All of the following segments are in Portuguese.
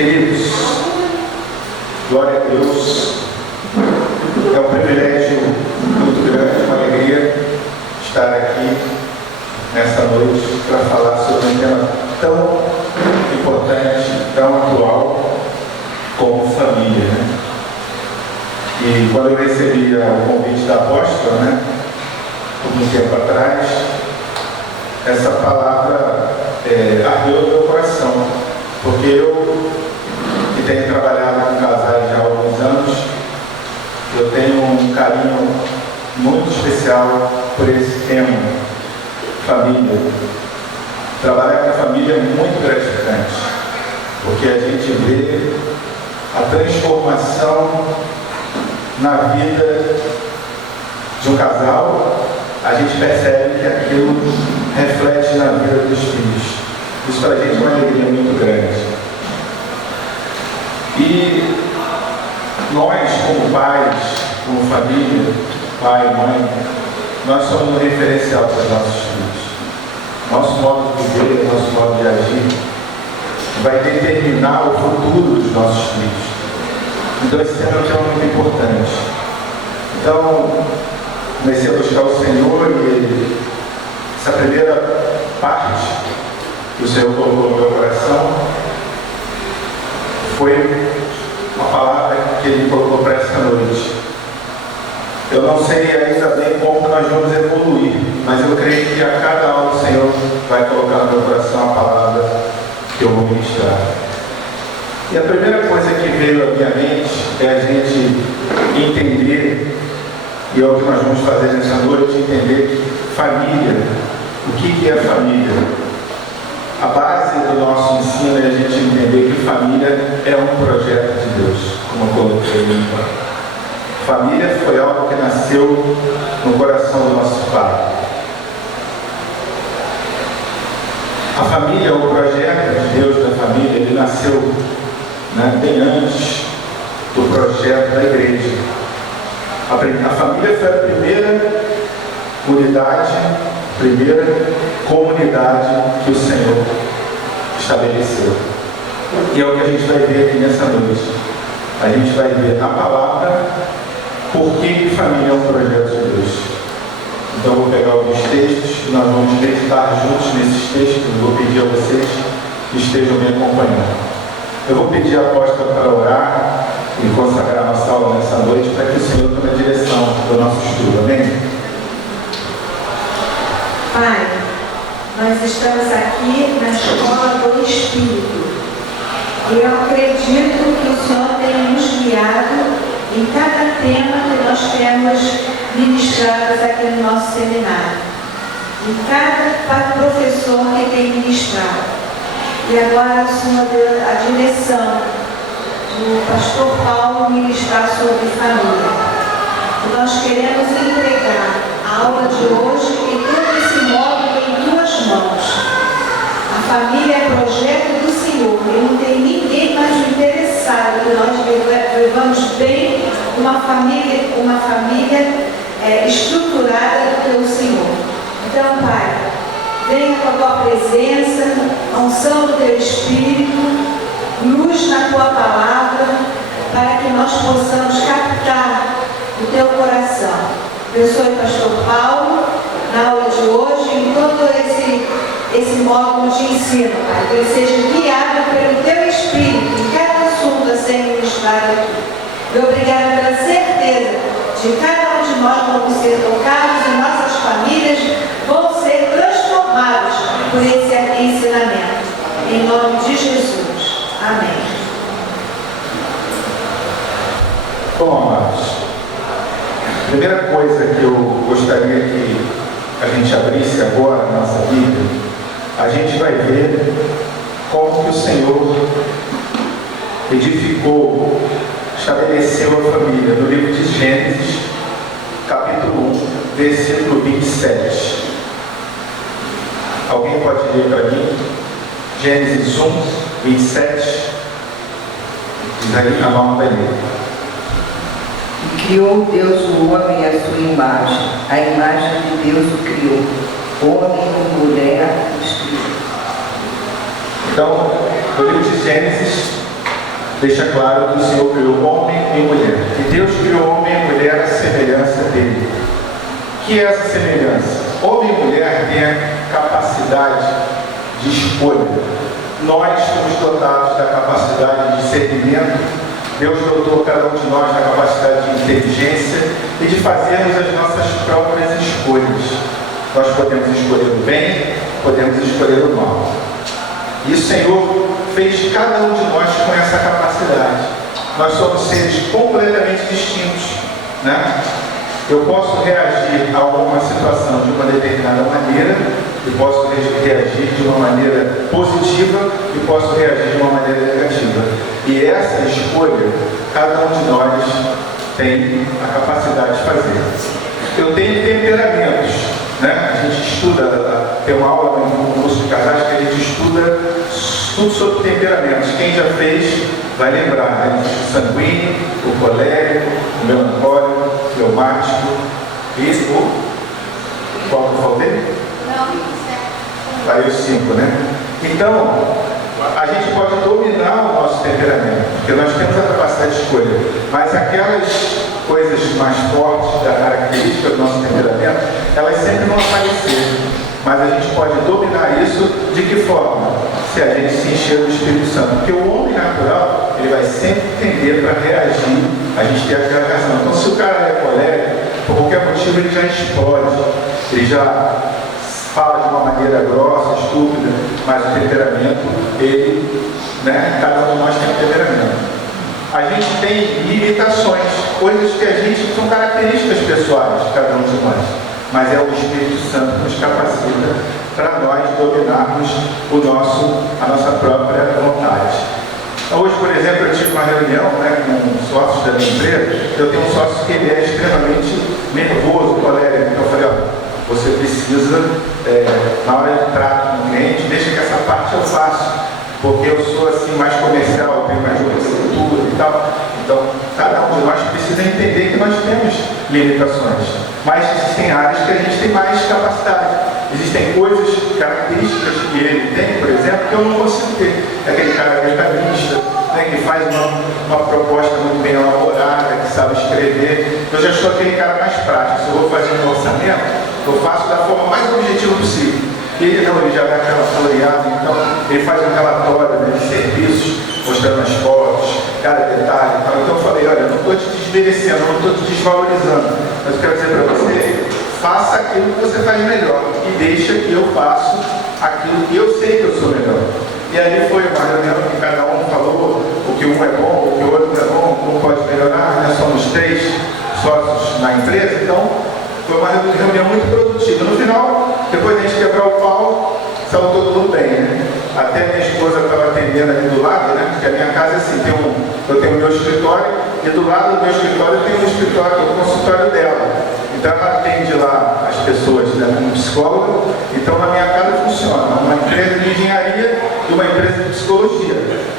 Queridos, glória a Deus, é um privilégio muito grande, uma alegria estar aqui nesta noite para falar sobre um tema tão importante, tão atual como família, né? E quando eu recebi o convite da apóstola, um tempo atrás, essa palavra ardeu no meu coração, porque eu, que tenho trabalhado com casais já há alguns anos, eu tenho um carinho muito especial por esse tema, família. Trabalhar com a família é muito gratificante, porque a gente vê a transformação na vida de um casal, a gente percebe que aquilo reflete na vida dos filhos. Isso para a gente é uma alegria muito grande. E nós, como pais, como família, pai e mãe, nós somos um referencial para os nossos filhos. Nosso modo de viver, nosso modo de agir, vai determinar o futuro dos nossos filhos. Então esse tema é um tema muito importante. Então, comecei a buscar o Senhor e essa primeira parte que o Senhor colocou no meu coração foi uma palavra que Ele colocou para essa noite. Eu não sei ainda bem como nós vamos evoluir, mas eu creio que a cada aula o Senhor vai colocar no meu coração a palavra que eu vou ministrar. E a primeira coisa que veio à minha mente é a gente entender, e é o que nós vamos fazer nessa noite, entender que família, o que é família? A base do nosso ensino é a gente entender que família é um projeto de Deus, como eu coloquei no plano. Família foi algo que nasceu no coração do nosso Pai. A família, o projeto de Deus da família, ele nasceu bem antes do projeto da igreja. A família foi a primeira unidade, primeira comunidade que o Senhor estabeleceu. E é o que a gente vai ver aqui nessa noite. A gente vai ver na palavra por que família é um projeto de Deus. Então eu vou pegar alguns textos e nós vamos meditar juntos nesses textos. Eu vou pedir a vocês que estejam me acompanhando. Eu vou pedir a apóstola para orar e consagrar a nossa aula nessa noite para que o Senhor tome a direção do nosso estudo. Amém? Pai, nós estamos aqui na escola do Espírito. E eu acredito que o Senhor tem nos guiado em cada tema que nós temos ministrado aqui no nosso seminário. Em cada professor que tem ministrado. E agora o Senhor deu a direção do pastor Paulo ministrar sobre família. E nós queremos entregar a aula de hoje e todo esse módulo em tuas mãos. A família é projeto do Senhor. E não tem ninguém mais interessado que nós vivamos bem uma família estruturada do que o Senhor. Então, Pai, venha com a tua presença, a unção do teu Espírito, luz na tua palavra, para que nós possamos captar o teu coração. Abençoe o pastor Paulo na aula de hoje, em todo esse módulo de ensino, Pai, que ele seja guiado pelo teu Espírito em cada assunto a ser ministrado aqui. E obrigada pela certeza de cada um de nós vamos ser tocados e nossas famílias vão ser transformadas por esse ensinamento. Em nome de Jesus. Amém. Bom, amados, a primeira coisa que eu gostaria que a gente abrisse agora na nossa Bíblia, a gente vai ver como que o Senhor edificou, estabeleceu a família no livro de Gênesis, capítulo 1, versículo 27. Alguém pode ler para mim? Gênesis 1, 27. Diz aí, a mão vai ler. Criou Deus o homem à sua imagem. A imagem de Deus o criou. Homem e mulher os criou. Então, no livro de Gênesis, deixa claro que o Senhor criou homem e mulher. E Deus criou homem e mulher à semelhança dele. O que é essa semelhança? Homem e mulher têm a capacidade de escolha. Nós somos dotados da capacidade de discernimento. Deus dotou cada um de nós da capacidade de inteligência e de fazermos as nossas próprias escolhas. Nós podemos escolher o bem, podemos escolher o mal. E o Senhor fez cada um de nós com essa capacidade. Nós somos seres completamente distintos, né? Eu posso reagir a alguma situação de uma determinada maneira, e posso reagir de uma maneira positiva e posso reagir de uma maneira negativa. E essa escolha, cada um de nós tem a capacidade de fazer. Eu tenho temperamentos, né? A gente estuda, tem uma aula no curso de casais que a gente estuda tudo sobre temperamentos. Quem já fez vai lembrar, né? O sanguíneo, o colérico, o melancólico, o fleumático e o... Qual que eu falei? Aí os 5, né? Então, a gente pode dominar o nosso temperamento, porque nós temos a capacidade de escolha, mas aquelas coisas mais fortes da característica do nosso temperamento, elas sempre vão aparecer. Mas a gente pode dominar isso de que forma? Se a gente se encher do Espírito Santo. Porque o homem natural, ele vai sempre tender para reagir. A gente tem aquela reação. Então, se o cara é colérico, por qualquer motivo, ele já explode. Ele já fala de uma maneira grossa, estúpida, mas o temperamento, ele, né? Cada um de nós tem um temperamento. A gente tem limitações, coisas que a gente são características pessoais de cada um de nós. Mas é o Espírito Santo que nos capacita para nós dominarmos a nossa própria vontade. Então, hoje, por exemplo, eu tive uma reunião, né, com sócios da minha empresa. Eu tenho um sócio que ele é extremamente nervoso, colérico. Então eu falei, ó, você precisa, na hora de trato com o cliente, deixa que essa parte eu faço, porque eu sou assim mais comercial, eu tenho mais estrutura e tal. Então, cada um de nós precisa entender que nós temos limitações, mas existem áreas que a gente tem mais capacidade. Existem coisas, características que ele tem, por exemplo, que eu não consigo ter. É aquele cara detalhista, né, que faz uma proposta muito bem elaborada, que sabe escrever. Eu já sou aquele cara mais prático. Se eu vou fazer um orçamento, eu faço da forma mais objetiva possível. Ele não, ele já dá aquela floreada, então ele faz um relatório, né, de serviços, mostrando as fotos, cada detalhe. Então eu falei, olha, eu não estou te desmerecendo, eu não estou te desvalorizando, mas eu quero dizer para você, faça aquilo que você faz melhor e deixa que eu faço aquilo que eu sei que eu sou melhor. E aí foi uma reunião que cada um falou o que um é bom, o que o outro é bom, um pode melhorar, nós somos 3 sócios na empresa, então foi uma reunião muito produtiva. No final, depois de a gente quebrar o pau, saiu todo mundo bem, né? Até minha esposa estava atendendo ali do lado, né? Porque a minha casa é assim, eu tenho o meu escritório e do lado do meu escritório eu tenho o consultório dela. Então ela atende lá as pessoas, né, como psicóloga. Então na minha casa funciona uma empresa de engenharia e uma empresa de psicologia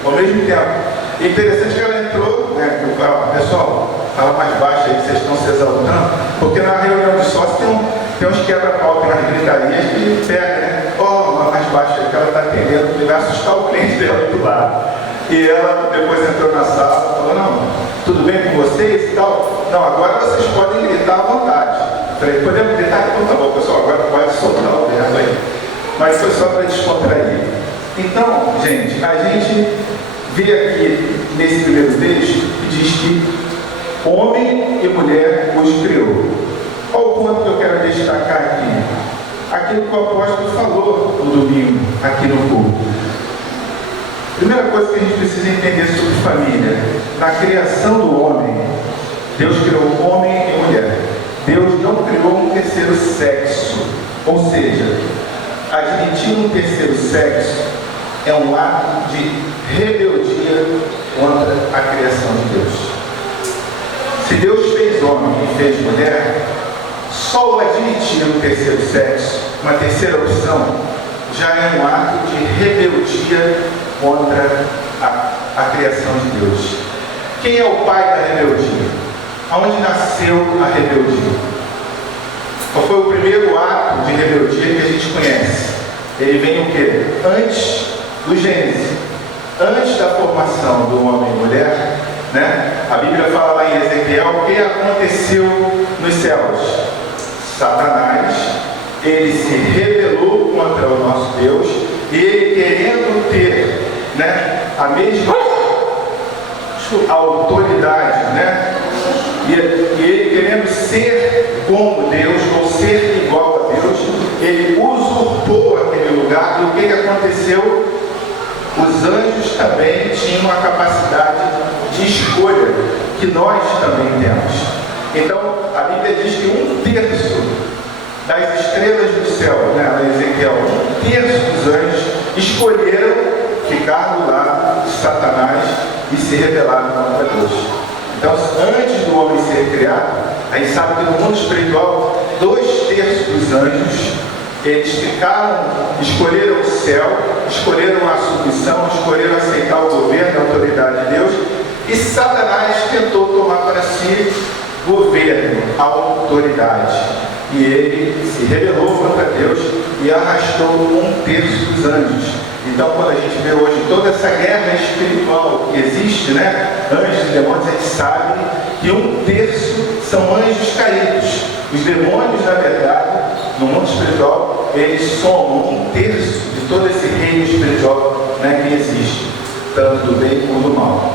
ao mesmo tempo. E interessante que ela entrou, né? Eu falo, pessoal, fala mais baixo aí que vocês estão se exaltando, porque na reunião de sócios tem uns quebra-pau, tem umas gritarias que pega, né? Mais baixo aí que ela está atendendo, que vai assustar o cliente dela do lado. E ela depois entrou na sala e falou, não, tudo bem com vocês e tal? Não, agora vocês podem gritar à vontade. Eu falei, podemos gritar? Então tá bom, pessoal, agora pode soltar o verbo aí. Mas foi só para descontrair. Então, gente, a gente vê aqui nesse primeiro texto que diz que homem e mulher os criou. Qual o ponto que eu quero destacar aqui? Aquilo que o apóstolo falou no domingo, aqui no culto. Primeira coisa que a gente precisa entender sobre família. Na criação do homem, Deus criou homem e mulher. Deus não criou um terceiro sexo. Ou seja, admitir um terceiro sexo é um ato de rebeldia contra a criação de Deus. Se Deus fez homem e fez mulher, só o admitir um terceiro sexo, uma terceira opção, já é um ato de rebeldia contra a criação de Deus. Quem é o pai da rebeldia? Aonde nasceu a rebeldia? Qual foi o primeiro ato de rebeldia que a gente conhece? Ele vem o quê? Antes do Gênesis. antes da formação do homem e mulher, né? A Bíblia fala lá em Ezequiel o que aconteceu nos céus. Satanás, ele se rebelou contra o nosso Deus, e ele querendo ter, né, a mesma autoridade, né? E ele querendo ser como Deus, ou ser igual a Deus, ele usurpou aquele lugar. E o que aconteceu? Os anjos também tinham a capacidade de escolha, que nós também temos. Então, a Bíblia diz que 1/3 das estrelas do céu, né, lá em Ezequiel, 1/3 dos anjos escolheram ficar do lado de Satanás e se rebelaram contra Deus. Então, antes do homem ser criado, a gente sabe que no mundo espiritual, 2/3 dos anjos, eles escolheram o céu, escolheram a submissão, escolheram aceitar o governo, a autoridade de Deus, e Satanás tentou tomar para si governo, a autoridade. E ele se rebelou contra Deus e arrastou 1/3 dos anjos. Então, quando a gente vê hoje toda essa guerra espiritual que existe, né? Anjos e demônios, a gente sabe que 1/3 são anjos caídos. Os demônios, na verdade, no mundo espiritual, eles somam 1/3 de todo esse reino espiritual, né, que existe, tanto do bem como do mal.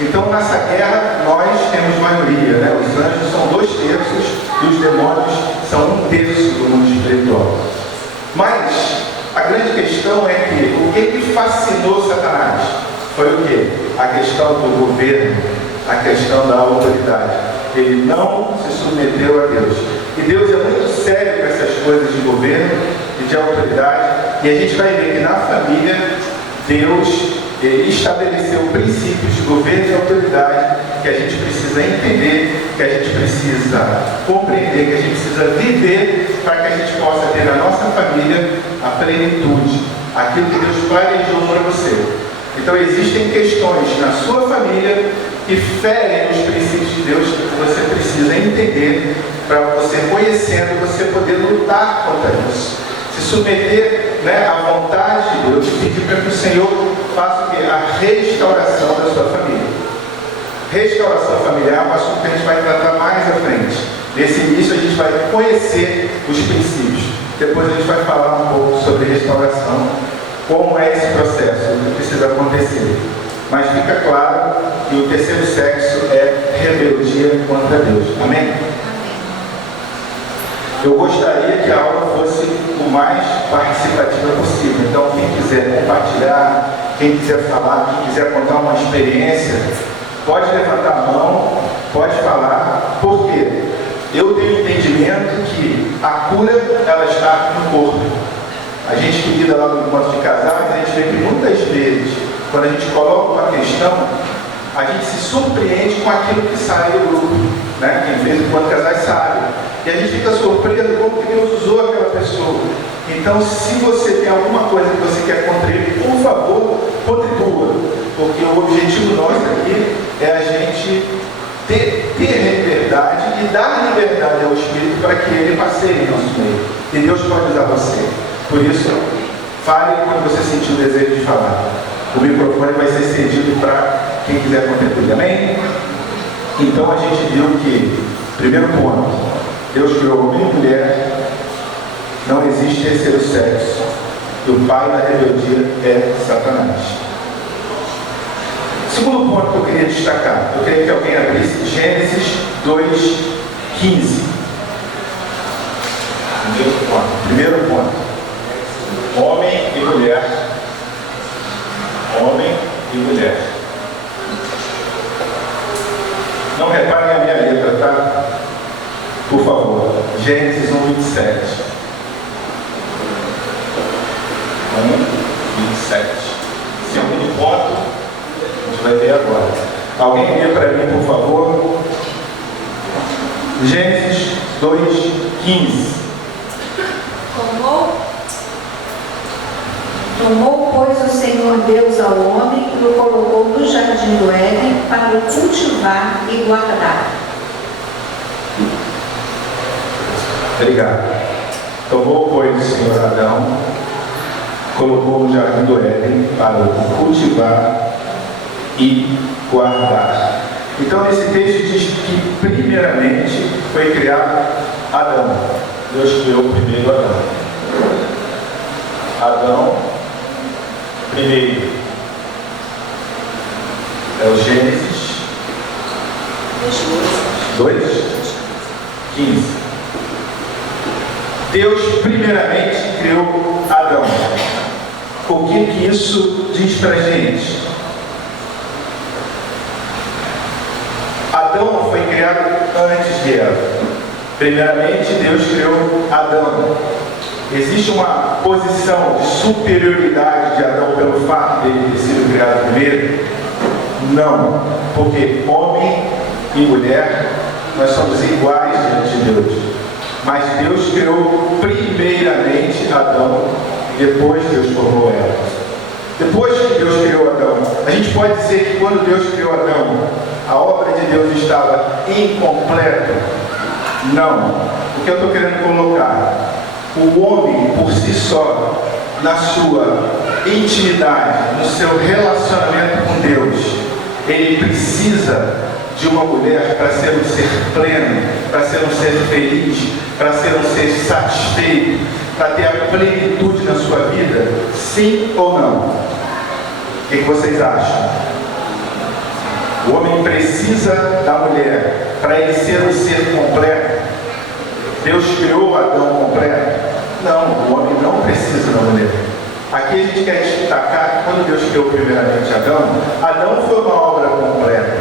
Então, nessa guerra, nós temos maioria, né? Os anjos são 2/3 e os demônios são 1/3 do mundo espiritual. Mas a grande questão é que o que fascinou Satanás foi o quê? A questão do governo, a questão da autoridade. Ele não se submeteu a Deus. E Deus é muito sério com essas coisas de governo e de autoridade. E a gente vai ver que na família, Deus estabeleceu princípios de governo e autoridade que a gente precisa entender, que a gente precisa compreender, que a gente precisa viver para que a gente possa ter na nossa família a plenitude, aquilo que Deus planejou para você. Então existem questões na sua família que ferem os princípios de Deus que você precisa entender para você, conhecendo, você poder lutar contra isso. Se submeter, né, à vontade de Deus e pedir para que o Senhor faça o quê? A restauração da sua família. Restauração familiar é um assunto que a gente vai tratar mais à frente. Nesse início a gente vai conhecer os princípios. Depois a gente vai falar um pouco sobre restauração, como é esse processo, o que precisa acontecer. Mas fica claro que o terceiro sexo é rebeldia contra Deus. Amém? Eu gostaria que a aula fosse o mais participativa possível. Então, quem quiser compartilhar, quem quiser falar, quem quiser contar uma experiência, pode levantar a mão, pode falar. Por quê? Eu tenho entendimento que a cura, ela está no corpo. A gente que lida lá no encontro de casais, a gente vê que muitas vezes, quando a gente coloca uma questão, a gente se surpreende com aquilo que sai do grupo, né? Que, de vez em quando, casais sabem. E a gente fica surpreso como que Deus usou aquela pessoa. Então, se você tem alguma coisa que você quer contribuir, por favor, contribua. Porque o objetivo nosso aqui é a gente ter liberdade e dar liberdade ao Espírito para que ele passeie em nosso meio. E Deus pode usar você. Por isso, fale quando você sentir o desejo de falar. O microfone vai ser cedido para quem quiser contribuir. Amém? Então a gente viu que, primeiro ponto, Deus criou homem e mulher, não existe terceiro sexo, e o pai da rebeldia é Satanás. Segundo ponto que eu queria destacar, eu queria que alguém abrisse Gênesis 2:15. Primeiro ponto. Homem e mulher. Homem e mulher. Não reparem a minha letra, tá? Por favor. Gênesis 1:27. 1:27. Segundo ponto, a gente vai ver agora. Alguém lê para mim, por favor. Gênesis 2:15. Tomou, pois, o Senhor Deus ao homem e o colocou no jardim do Éden para o cultivar e guardar. Obrigado. Tomou, pois, o Senhor Adão, colocou no jardim do Éden para o cultivar e guardar. Então, esse texto diz que, primeiramente, foi criado Adão. Deus criou primeiro Adão. Adão, primeiro, é o Gênesis 2:15. Deus, primeiramente, criou Adão. O que isso diz para a gente? Adão foi criado antes de Eva. Primeiramente, Deus criou Adão. Existe uma posição de superioridade de Adão pelo fato de ele ter sido criado primeiro? Não, porque homem e mulher, nós somos iguais diante de Deus. Mas Deus criou primeiramente Adão e depois Deus formou Eva. Depois que Deus criou Adão, a gente pode dizer que quando Deus criou Adão, a obra de Deus estava incompleta? Não. O que eu estou querendo colocar? O homem, por si só, na sua intimidade, no seu relacionamento com Deus, ele precisa de uma mulher para ser um ser pleno, para ser um ser feliz, para ser um ser satisfeito, para ter a plenitude na sua vida? Sim ou não? O que vocês acham? O homem precisa da mulher para ele ser um ser completo. Deus criou Adão completo? Não, o homem não precisa da mulher. Aqui a gente quer destacar que quando Deus criou primeiramente Adão, Adão foi uma obra completa.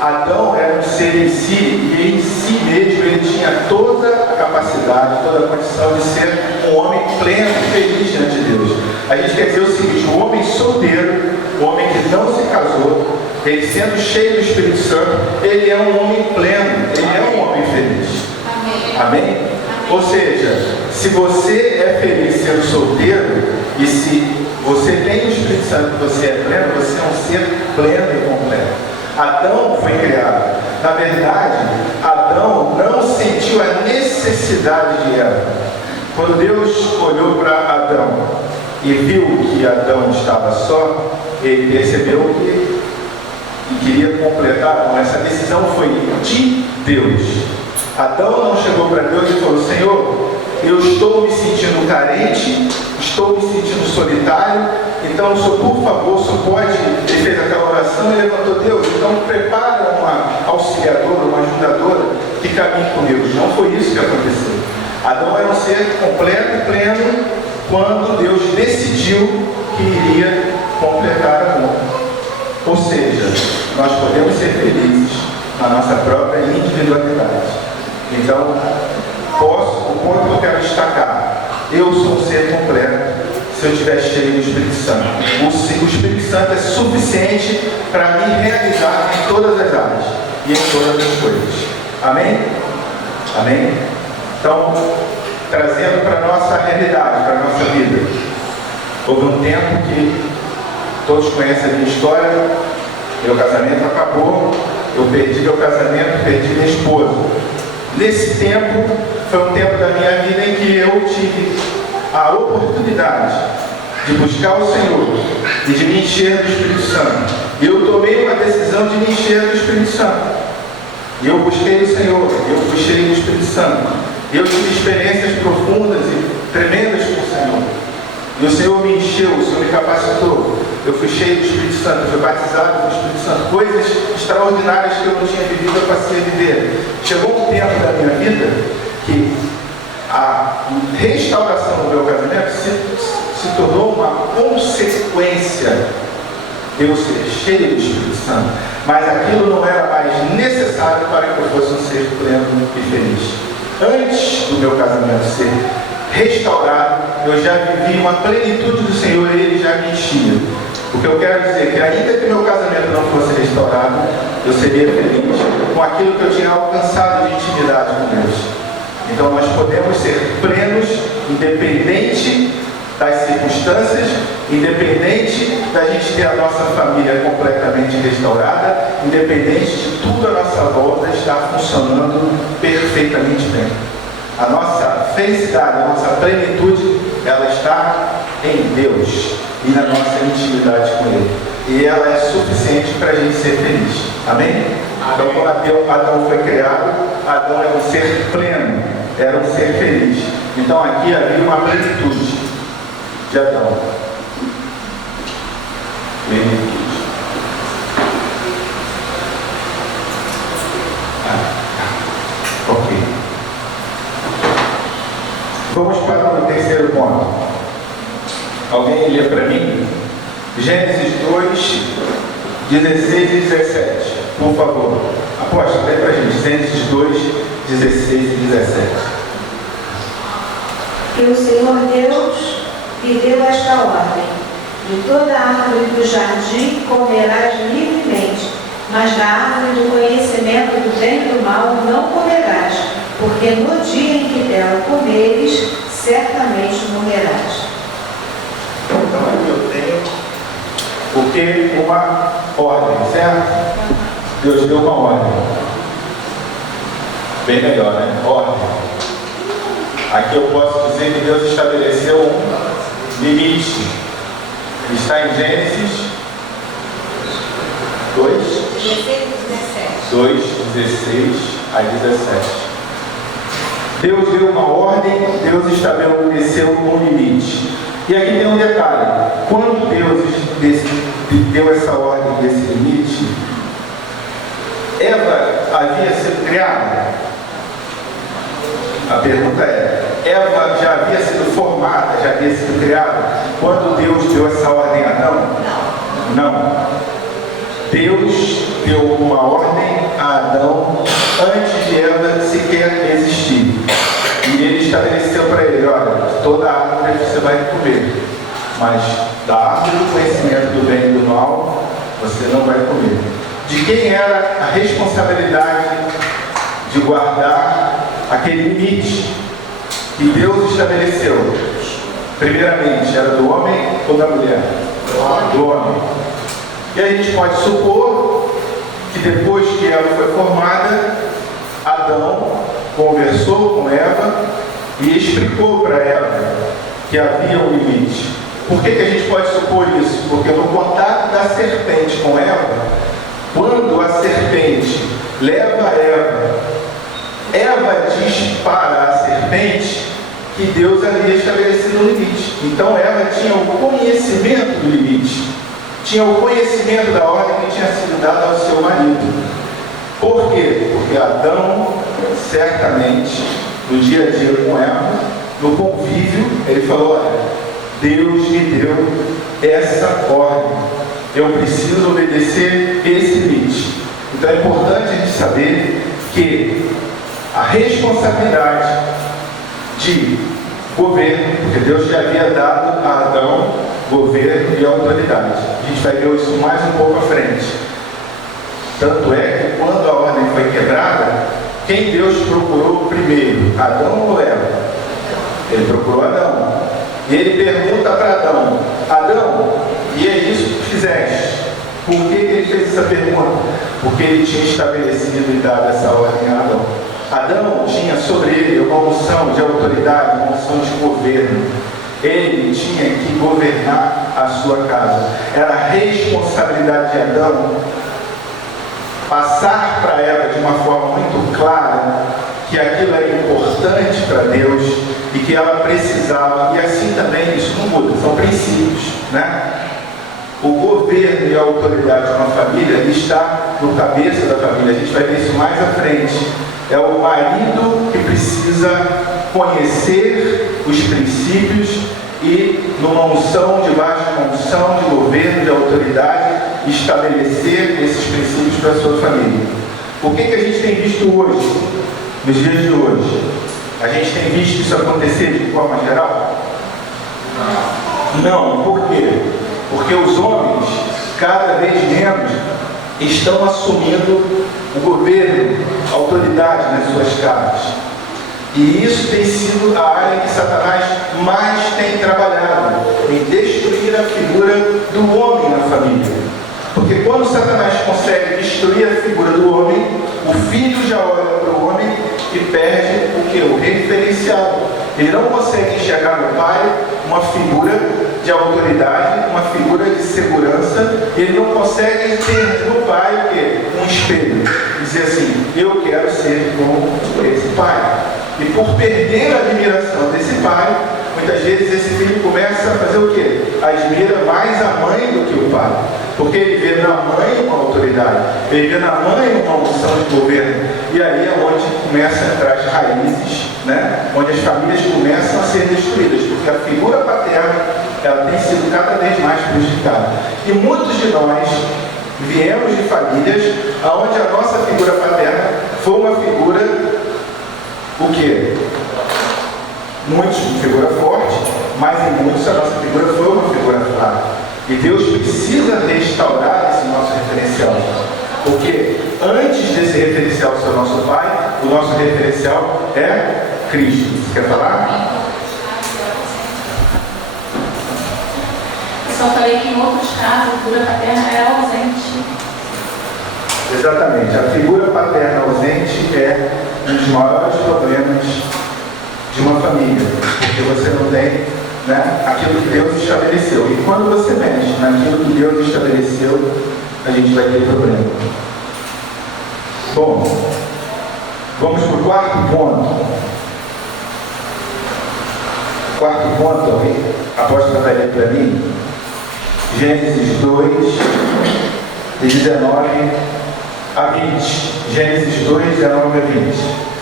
Adão era um ser em si, e em si mesmo ele tinha toda a capacidade, toda a condição de ser um homem pleno e feliz diante de Deus. A gente quer dizer o seguinte: o homem solteiro, o homem que não se casou, ele sendo cheio do Espírito Santo, ele é um homem pleno, ele é um homem feliz. Amém? Ou seja, se você é feliz sendo solteiro, e se você tem o Espírito Santo e você é pleno, você é um ser pleno e completo. Adão foi criado. Na verdade, Adão não sentiu a necessidade de Eva. Quando Deus olhou para Adão e viu que Adão estava só, ele percebeu que queria completar. Então, essa decisão foi de Deus. Adão não chegou para Deus e falou: Senhor, eu estou me sentindo carente, estou me sentindo solitário, então o Senhor, por favor, o Senhor pode... Ele fez aquela oração e levantou: Deus, então prepara uma auxiliadora, uma ajudadora que caminhe comigo. Não foi isso que aconteceu. Adão era um ser completo e pleno quando Deus decidiu que iria completar a conta. Ou seja, nós podemos ser felizes na nossa própria individualidade. Então, o ponto que eu quero destacar: eu sou um ser completo se eu estiver cheio do Espírito Santo. O Espírito Santo é suficiente para me realizar em todas as áreas e em todas as coisas. Amém? Amém? Então, trazendo para a nossa realidade, para a nossa vida, houve um tempo que todos conhecem a minha história. Meu casamento acabou, eu perdi meu casamento, perdi minha esposa. Nesse tempo, foi um tempo da minha vida em que eu tive a oportunidade de buscar o Senhor e de me encher do Espírito Santo. E eu tomei uma decisão de me encher do Espírito Santo. E eu busquei o Senhor, eu fui cheio do Espírito Santo. Eu tive experiências profundas e tremendas com o Senhor. E o Senhor me encheu, o Senhor me capacitou. Eu fui cheio do Espírito Santo, eu fui batizado no Espírito Santo. Coisas extraordinárias que eu não tinha vivido, eu passei a viver. Chegou um tempo da minha vida que a restauração do meu casamento se tornou uma consequência de eu ser cheio do Espírito Santo. Mas aquilo não era mais necessário para que eu fosse um ser pleno e feliz. Antes do meu casamento ser restaurado, eu já vivi uma plenitude do Senhor e Ele já me enchia. O que eu quero dizer é que ainda que meu casamento não fosse restaurado, eu seria feliz com aquilo que eu tinha alcançado de intimidade com Deus. Então nós podemos ser plenos, independente das circunstâncias, independente da gente ter a nossa família completamente restaurada, independente de tudo à nossa volta estar funcionando perfeitamente bem. A nossa felicidade, a nossa plenitude, ela está em Deus. e na nossa intimidade com Ele. E ela é suficiente para a gente ser feliz. Amém? Então, quando Adão foi criado, Adão era um ser pleno, era um ser feliz. Então, aqui havia uma plenitude de Adão. Plenitude. Ok. Vamos para o terceiro ponto. Alguém lê para mim? Gênesis 2, 16 e 17. Por favor. Apóstolo, lê para a gente. Gênesis 2, 16 e 17. E o Senhor Deus lhe deu esta ordem: de toda árvore do jardim comerás livremente, mas da árvore do conhecimento do bem e do mal não comerás, porque no dia em que dela comeres, certamente morrerás. Então aqui eu tenho uma ordem, certo? Deus deu uma ordem. Bem melhor, né? Ordem. Aqui eu posso dizer que Deus estabeleceu um limite. Está em Gênesis 2, 16 a 17. Deus deu uma ordem, Deus estabeleceu um limite. E aqui tem um detalhe. Quando Deus deu essa ordem desse limite, Eva havia sido criada? A pergunta é: Eva já havia sido formada, já havia sido criada quando Deus deu essa ordem a Adão? Não. Deus deu uma ordem a Adão antes de Eva sequer existir. E ele estabeleceu para ele: olha, toda árvore você vai comer, mas da árvore do conhecimento do bem e do mal você não vai comer. De quem era a responsabilidade de guardar aquele limite que Deus estabeleceu? Primeiramente, era do homem ou da mulher? Do homem. E a gente pode supor que depois que ela foi formada, Adão conversou com Eva e explicou para ela que havia um limite. Por que a gente pode supor isso? Porque no contato da serpente com Eva, quando a serpente leva Eva diz para a serpente que Deus havia estabelecido um limite. Então Eva tinha o conhecimento do limite, tinha o conhecimento da ordem que tinha sido dada ao seu marido. Por quê? Porque Adão, certamente, no dia a dia com Eva, no convívio, ele falou: olha, Deus me deu essa ordem, eu preciso obedecer esse limite. Então é importante a gente saber que a responsabilidade de governo, porque Deus já havia dado a Adão governo e autoridade. A gente vai ver isso mais um pouco à frente. Tanto é que quando a ordem foi quebrada, quem Deus procurou primeiro? Adão ou Eva? Ele procurou Adão. E ele pergunta para Adão: Adão, e é isso que fizeste? Por que ele fez essa pergunta? Porque ele tinha estabelecido e dado essa ordem a Adão. Adão tinha sobre ele uma unção de autoridade, uma unção de governo. Ele tinha que governar a sua casa. Era a responsabilidade de Adão passar para Eva de uma forma muito clara que aquilo era importante para Deus e que ela precisava. E assim também, isso não muda, são princípios, né? O governo e a autoridade de uma família está no cabeça da família. A gente vai ver isso mais à frente. É o marido que precisa conhecer os princípios e, numa unção, debaixo de uma unção de governo, de autoridade, estabelecer esses princípios para a sua família. O que a gente tem visto hoje, nos dias de hoje? A gente tem visto isso acontecer de forma geral? Não. Por quê? Porque os homens, cada vez menos, estão assumindo o governo, a autoridade nas suas casas. E isso tem sido a área que Satanás mais tem trabalhado, em destruir a figura do homem na família. Porque quando Satanás consegue destruir a figura do homem, o filho já olha para o homem e perde o que? O referencial. Ele não consegue enxergar no pai uma figura de autoridade, uma figura de segurança, e ele não consegue ter no pai o quê? Um espelho. Dizer assim, eu quero ser como esse pai. E por perder a admiração desse pai, muitas vezes esse filho começa a fazer o quê? Admira mais a mãe do que o pai. Porque ele vê na mãe uma autoridade, ele vê na mãe uma unção de governo. E aí é onde começa a entrar as raízes, né? Onde as famílias começam a ser destruídas, porque a figura paterna ela tem sido cada vez mais prejudicada. E muitos de nós viemos de famílias onde a nossa figura paterna foi uma figura, o quê? Muitos de figura forte, mas em muitos a nossa figura foi uma figura fraca. E Deus precisa restaurar esse nosso referencial. Porque antes desse referencial ser o nosso Pai, o nosso referencial é Cristo. Você quer falar? Eu só falei que em outros casos a figura paterna é ausente. Exatamente. A figura paterna ausente é um dos maiores problemas de uma família. Porque você não tem, né, aquilo que Deus estabeleceu. E quando você mexe naquilo que Deus estabeleceu, a gente vai ter problema. Bom, vamos para o quarto ponto. Quarto ponto, alguém? Apóstolo vai ler para mim. Gênesis 2, de 19 a 20. Gênesis 2, 19 a 20.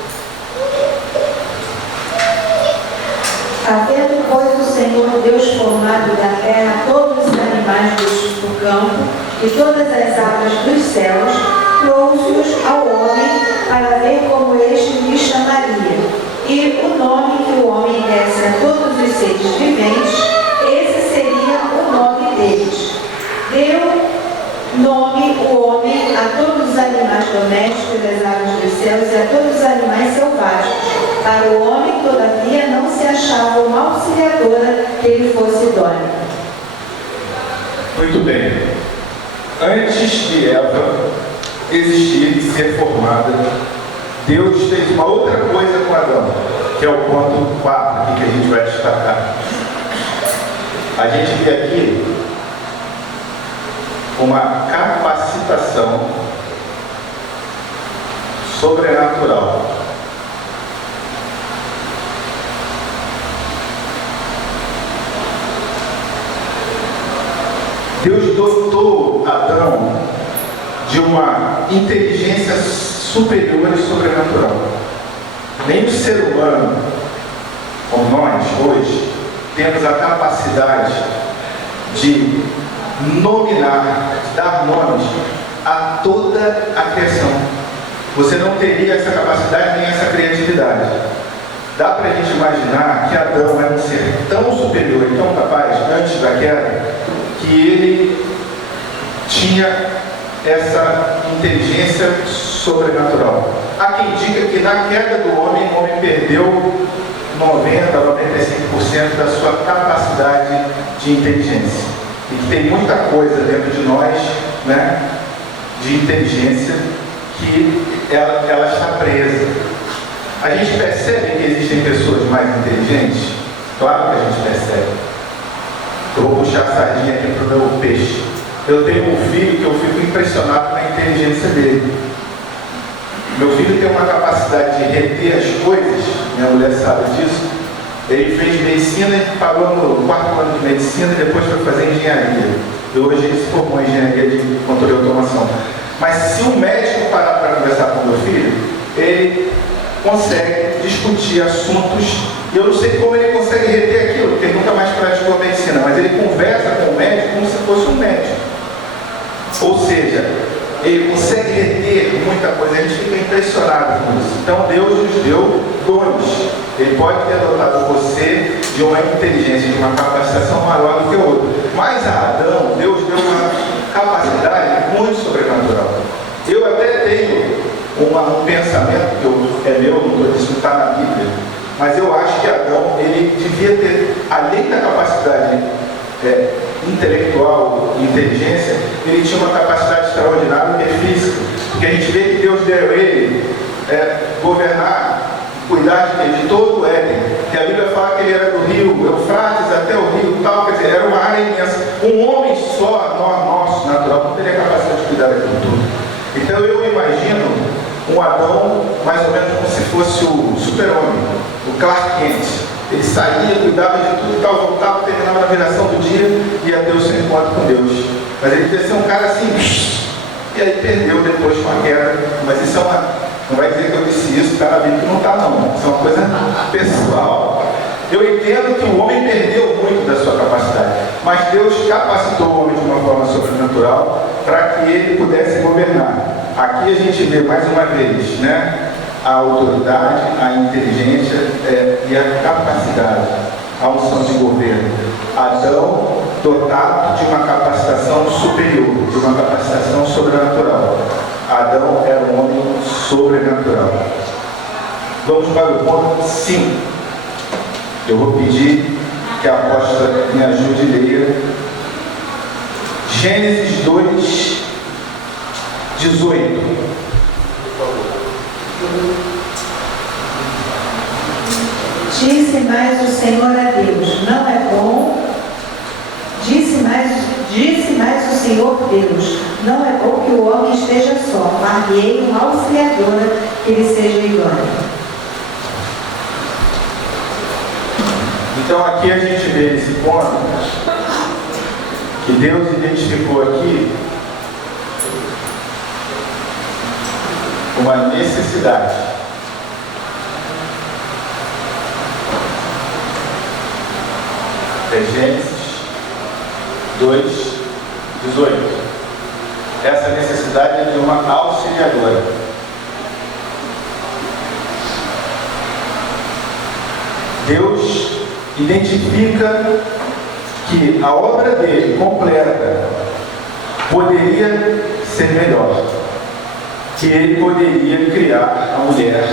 Havendo, pois, o Senhor Deus formado da terra todos os animais do campo e todas as aves dos céus, trouxe-os ao homem para ver como este lhe chamaria. E o nome que o homem desse a todos os seres viventes, esse seria o nome deles. Deu nome o homem a todos os animais domésticos das aves dos céus e a todos os animais selváticos. Para o homem, todavia, não se achava uma auxiliadora que lhe fosse idônea. Muito bem. Antes de Eva existir e ser formada, Deus fez uma outra coisa com Adão, que é o ponto 4 aqui que a gente vai destacar. A gente vê aqui uma capacitação sobrenatural. Deus dotou Adão de uma inteligência superior e sobrenatural. Nem o ser humano, como nós hoje, temos a capacidade de nominar, de dar nomes a toda a criação. Você não teria essa capacidade nem essa criatividade. Dá para a gente imaginar que Adão era um ser tão superior e tão capaz antes da queda, que ele tinha essa inteligência sobrenatural. Há quem diga que na queda do homem, o homem perdeu 90% a 95% da sua capacidade de inteligência. E que tem muita coisa dentro de nós, né, de inteligência, que ela está presa. A gente percebe que existem pessoas mais inteligentes? Claro que a gente percebe. Eu vou puxar a sardinha aqui para o meu peixe. Eu tenho um filho que eu fico impressionado com a inteligência dele. Meu filho tem uma capacidade de reter as coisas, minha mulher sabe disso. Ele fez medicina e parou no 4º ano de medicina e depois foi fazer engenharia. E hoje ele se formou em engenharia de controle e automação. Mas se um médico parar para conversar com meu filho, ele consegue discutir assuntos. E eu não sei como ele consegue reter aquilo, porque ele nunca mais praticou medicina, mas ele conversa com o médico como se fosse um médico. Ou seja, ele consegue reter muita coisa, a gente fica impressionado com isso. Então Deus nos deu dons. Ele pode ter dotado você de uma inteligência, de uma capacitação maior do que o outro. Mas a Adão, Deus deu uma capacidade muito sobrenatural. Eu até tenho um pensamento, que é meu, isso está na Bíblia, mas eu acho que Adão, ele devia ter, além da capacidade intelectual e inteligência, ele tinha uma capacidade extraordinária que é física. Porque a gente vê que Deus deu a ele governar, cuidar de todo o Éden. Que a Bíblia fala que ele era do rio Eufrates até o rio tal, quer dizer, era uma fosse o super-homem, o Clark Kent. Ele saía, cuidava de tudo, tal, voltava, terminava na viração do dia e ia ter o seu encontro com Deus. Mas ele devia ser um cara assim, e aí perdeu depois com a queda. Mas isso é uma... Não vai dizer que eu disse isso, tá na Bíblia que não está não. Isso é uma coisa pessoal. Eu entendo que o homem perdeu muito da sua capacidade, mas Deus capacitou o homem de uma forma sobrenatural para que ele pudesse governar. Aqui a gente vê mais uma vez, né, a autoridade, a inteligência e a capacidade, a unção de governo. Adão dotado de uma capacitação superior, de uma capacitação sobrenatural. Adão era um homem sobrenatural. Vamos para o ponto 5. Eu vou pedir que a apóstola me ajude a ler Gênesis 2, 18. Disse mais o Senhor a Deus, não é bom. Disse mais o Senhor Deus, não é bom que o homem esteja só. Far-lhe-ei uma auxiliadora que lhe seja idônea. Então aqui a gente vê esse ponto que Deus identificou aqui uma necessidade. É Gênesis 2, 18. Essa necessidade é de uma auxiliadora. Deus identifica que a obra dele completa poderia ser melhor, que ele poderia criar a mulher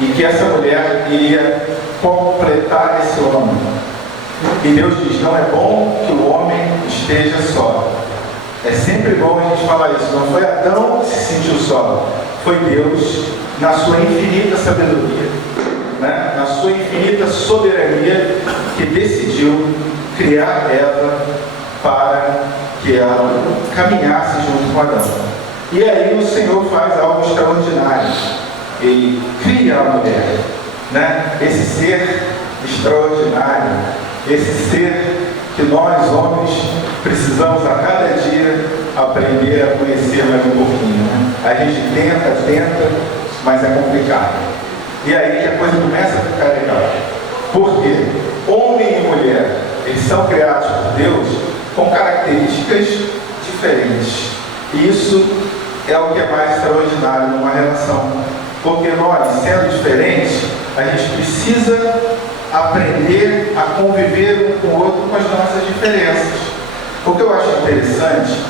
e que essa mulher iria completar esse homem. E Deus diz, não é bom que o homem esteja só. É sempre bom a gente falar isso. Não foi Adão que se sentiu só, foi Deus, na sua infinita sabedoria, né? Na sua infinita soberania, que decidiu criar Eva para que ela caminhasse junto com Adão. E aí o Senhor faz algo extraordinário. Ele cria a mulher, né? Esse ser extraordinário, esse ser que nós homens precisamos a cada dia aprender a conhecer mais um pouquinho, né? A gente tenta, mas é complicado. E aí que a coisa começa a ficar legal. Por quê? Homem e mulher, eles são criados por Deus com características diferentes. E isso é o que é mais extraordinário numa relação. Porque nós, sendo diferentes, a gente precisa aprender a conviver um com o outro com as nossas diferenças. O que eu acho interessante,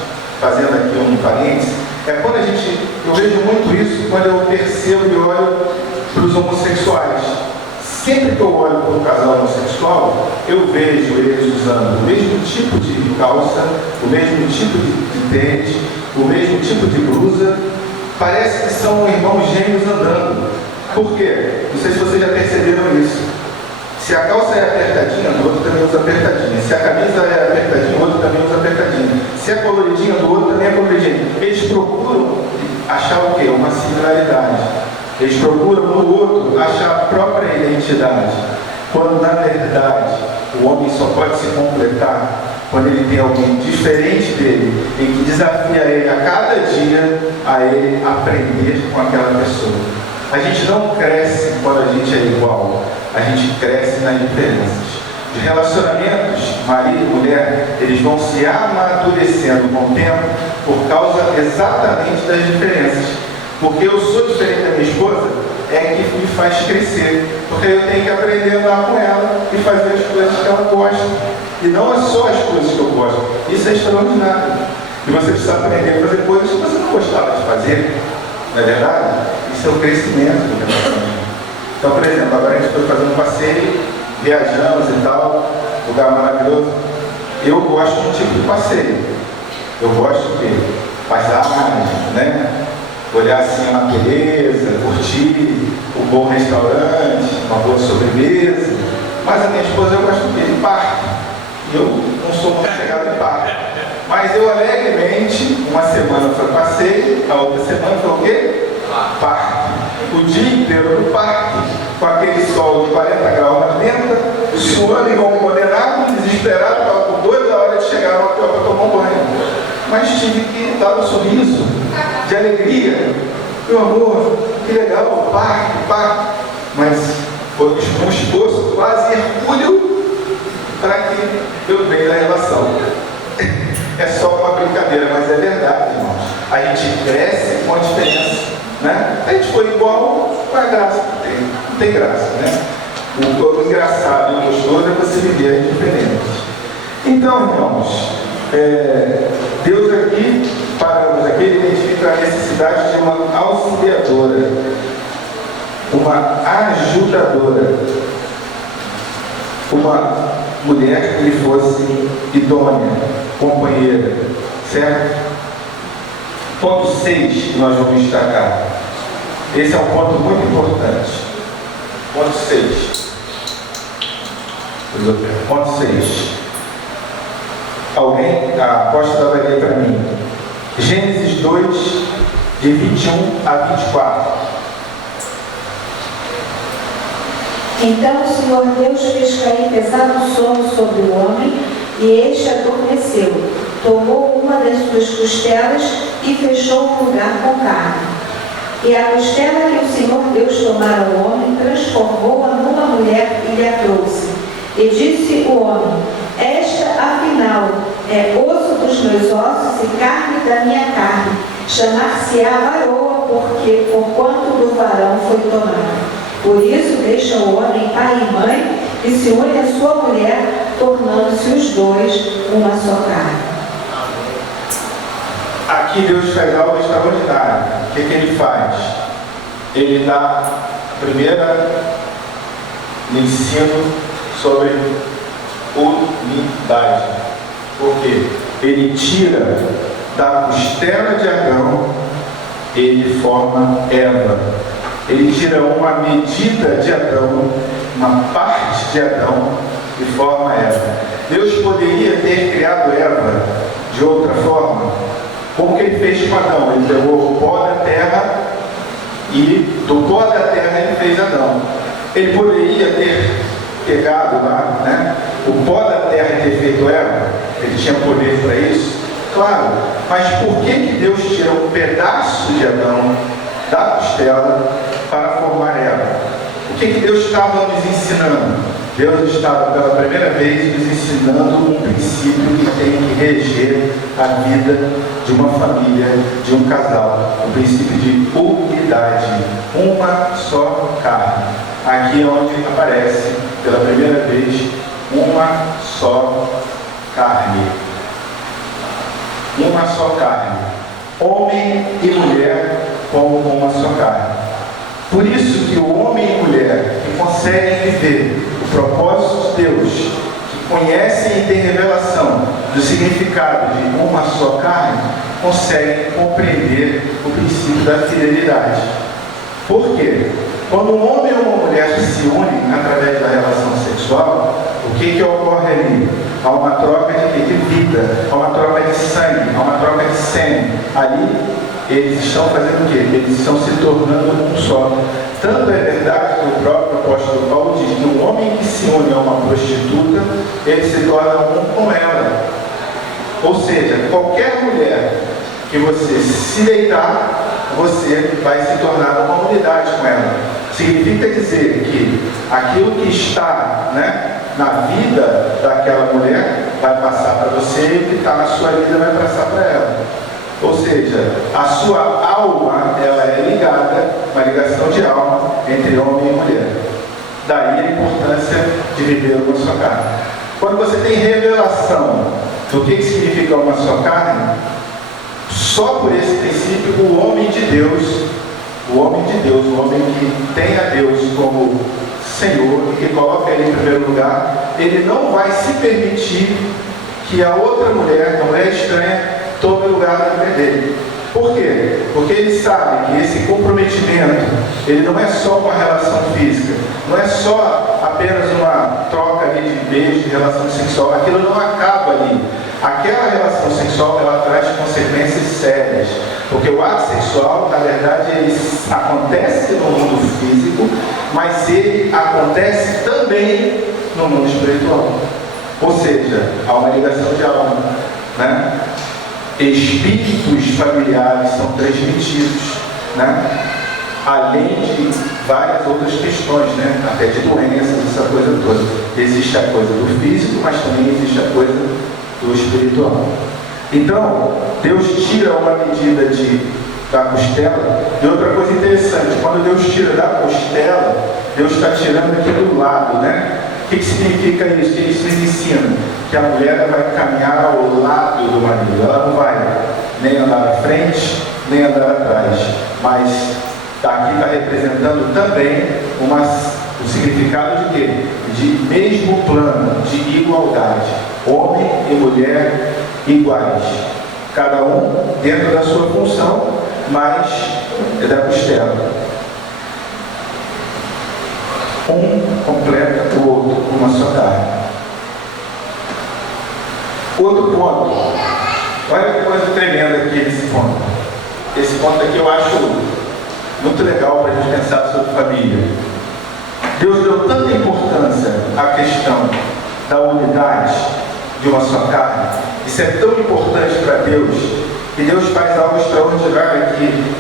fazendo aqui um parênteses, é quando eu vejo muito isso quando eu percebo e olho para os homossexuais. Sempre que eu olho para um casal homossexual, eu vejo eles usando o mesmo tipo de calça, o mesmo tipo de tênis, o mesmo tipo de blusa. Parece que são irmãos gêmeos andando. Por quê? Não sei se vocês já perceberam isso. Se a calça é apertadinha, o outro também usa apertadinha. Se a camisa é apertadinha, o outro também usa apertadinha. Se é coloridinha, do outro também é coloridinha. Eles procuram achar o quê? Uma similaridade. Eles procuram no outro achar a própria identidade. Quando, na verdade, o homem só pode se completar quando ele tem alguém diferente dele e que desafia ele a cada dia a ele aprender com aquela pessoa. A gente não cresce quando a gente é igual, a gente cresce nas diferenças. Os relacionamentos, marido e mulher, eles vão se amadurecendo com o tempo por causa exatamente das diferenças. Porque eu sou diferente da minha esposa, é que me faz crescer. Porque eu tenho que aprender a andar com ela e fazer as coisas que ela gosta. E não é só as coisas que eu gosto. Isso é extraordinário. E você precisa aprender a fazer coisas que você não gostava de fazer. Não é verdade? Isso é o crescimento do relacionamento. Então, por exemplo, agora a gente foi fazendo um passeio, viajamos e tal, lugar maravilhoso. Eu gosto de um tipo de passeio. Eu gosto de paisagem, né? Olhar assim a natureza, curtir um bom restaurante, uma boa sobremesa. Mas a minha esposa, eu gosto de parque. Eu não sou muito chegado em parque. Mas eu alegremente, uma semana foi passeio, a outra semana foi o quê? Parque. o dia inteiro no parque, com aquele sol de 40 graus na tenda, suando igual um condenado, desesperado, estava por 2 horas de chegar no hotel para tomar um banho. Mas tive que dar um sorriso de alegria. Meu amor, que legal, parque. Mas foi um esforço quase hercúleo para que eu venha da relação. É só uma brincadeira, mas é verdade, irmãos. A gente cresce com a diferença, né? A gente foi igual, com a graça que tem. Não tem graça, né? O engraçado e o gostoso é você viver diferente. Então, irmãos, Deus aqui, paramos aqui, ele identifica a necessidade de uma auxiliadora, uma ajudadora, uma mulher que lhe fosse idônea, companheira, certo? Ponto 6 que nós vamos destacar. Esse é um ponto muito importante. Ponto 6. Ponto 6. Alguém, a apóstola vai ler para mim. Gênesis 2, de 21 a 24. Então o Senhor Deus fez cair pesado sono sobre o homem, e este adormeceu. Tomou uma das suas costelas e fechou o lugar com carne. E a costela que o Senhor Deus tomara ao homem, transformou-a numa mulher e lhe a trouxe. E disse o homem: esta, afinal, é osso dos meus ossos e carne da minha carne. Chamar-se-á varoa, porque porquanto do varão foi tomado. Por isso deixa o homem pai e mãe e se une à sua mulher, tornando-se os dois uma só carne. Aqui Deus faz algo extraordinário. O que ele faz? Ele dá primeiro ensino sobre unidade. Porque ele tira da costela de Adão, ele forma Eva. Ele tira uma medida de Adão, uma parte de Adão, e forma Eva. Deus poderia ter criado Eva de outra forma. Como que ele fez com Adão? Ele pegou o pó da terra e do pó da terra ele fez Adão. Ele poderia ter pegado lá, né, o pó da terra e ter feito Eva. Ele tinha poder para isso? Claro. Mas por que Deus tira um pedaço de Adão da costela para formar Eva? O que Deus estava nos ensinando? Deus estava pela primeira vez nos ensinando um princípio que tem que reger a vida de uma família, de um casal. O princípio de unidade, uma só carne. Aqui é onde aparece pela primeira vez uma só carne. Uma só carne. Homem e mulher como uma só carne. Por isso que o homem e mulher que conseguem viver o propósito de Deus, que conhecem e têm revelação do significado de uma só carne, conseguem compreender o princípio da fidelidade. Por quê? Quando um homem ou uma mulher se unem através da relação sexual, o que ocorre ali? Há uma troca de vida, há uma troca de sangue, há uma troca de sêmen. Ali eles estão fazendo o quê? Eles estão se tornando um só. Tanto é verdade que o próprio apóstolo Paulo diz que um homem que se une a uma prostituta, ele se torna um com ela. Ou seja, qualquer mulher que você se deitar, você vai se tornar uma unidade com ela. Significa dizer que aquilo que está, né, na vida daquela mulher vai passar para você e o que está na sua vida vai passar para ela. Ou seja, a sua alma, ela é ligada, uma ligação de alma entre homem e mulher. Daí a importância de viver uma só carne. Quando você tem revelação do que significa uma só carne, só por esse princípio, o homem de Deus, o homem que tem a Deus como Senhor e que coloca Ele em primeiro lugar, ele não vai se permitir que a outra mulher, a mulher estranha, tome o lugar da mulher dele. Por quê? Porque ele sabe que esse comprometimento, ele não é só uma relação física, não é só apenas uma troca ali de beijo, de relação sexual, aquilo não acaba ali. Aquela relação sexual, ela traz consequências sérias, porque o ato sexual sexual, na verdade, ele acontece no mundo físico, mas ele acontece também no mundo espiritual. Ou seja, há uma ligação de alma, né? Espíritos familiares são transmitidos, né? Além de várias outras questões, né? Até de doenças, essa coisa toda. Existe a coisa do físico, mas também existe a coisa do espiritual. Então, Deus tira uma medida da costela. E outra coisa interessante, quando Deus tira da costela, Deus está tirando aqui do lado, né? O que significa isso? O que isso nos ensina? Que a mulher vai caminhar ao lado do marido. Ela não vai nem andar à frente, nem andar atrás. Mas aqui está representando também o significado de quê? De mesmo plano, de igualdade. Homem e mulher iguais. Cada um dentro da sua função, mas é da costela. Um completa o outro, uma só carne. Outro ponto. Olha que coisa tremenda aqui nesse ponto. Esse ponto aqui eu acho muito legal para a gente pensar sobre família. Deus deu tanta importância à questão da unidade de uma só carne. Isso é tão importante para Deus, que Deus faz algo extraordinário aqui.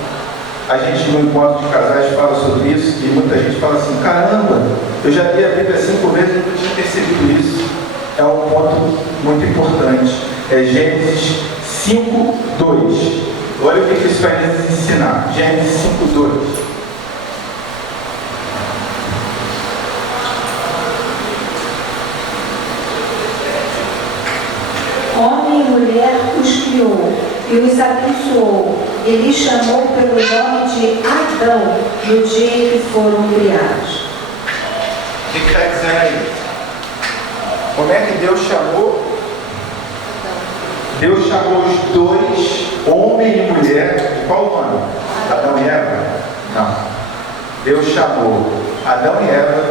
A gente no encontro de casais fala sobre isso, e muita gente fala assim, caramba, eu já li a Bíblia 5 vezes e nunca tinha percebido isso. É um ponto muito importante. É Gênesis 5:2. Olha o que isso vai nos ensinar. Gênesis 5:2. Homem e mulher os criou e os abençoou. Ele chamou pelo nome de Adão no dia em que foram criados. O que está dizendo aí? Como é que Deus chamou? Deus chamou os dois, homem e mulher, de qual nome? Adão e Eva? Não. Deus chamou Adão e Eva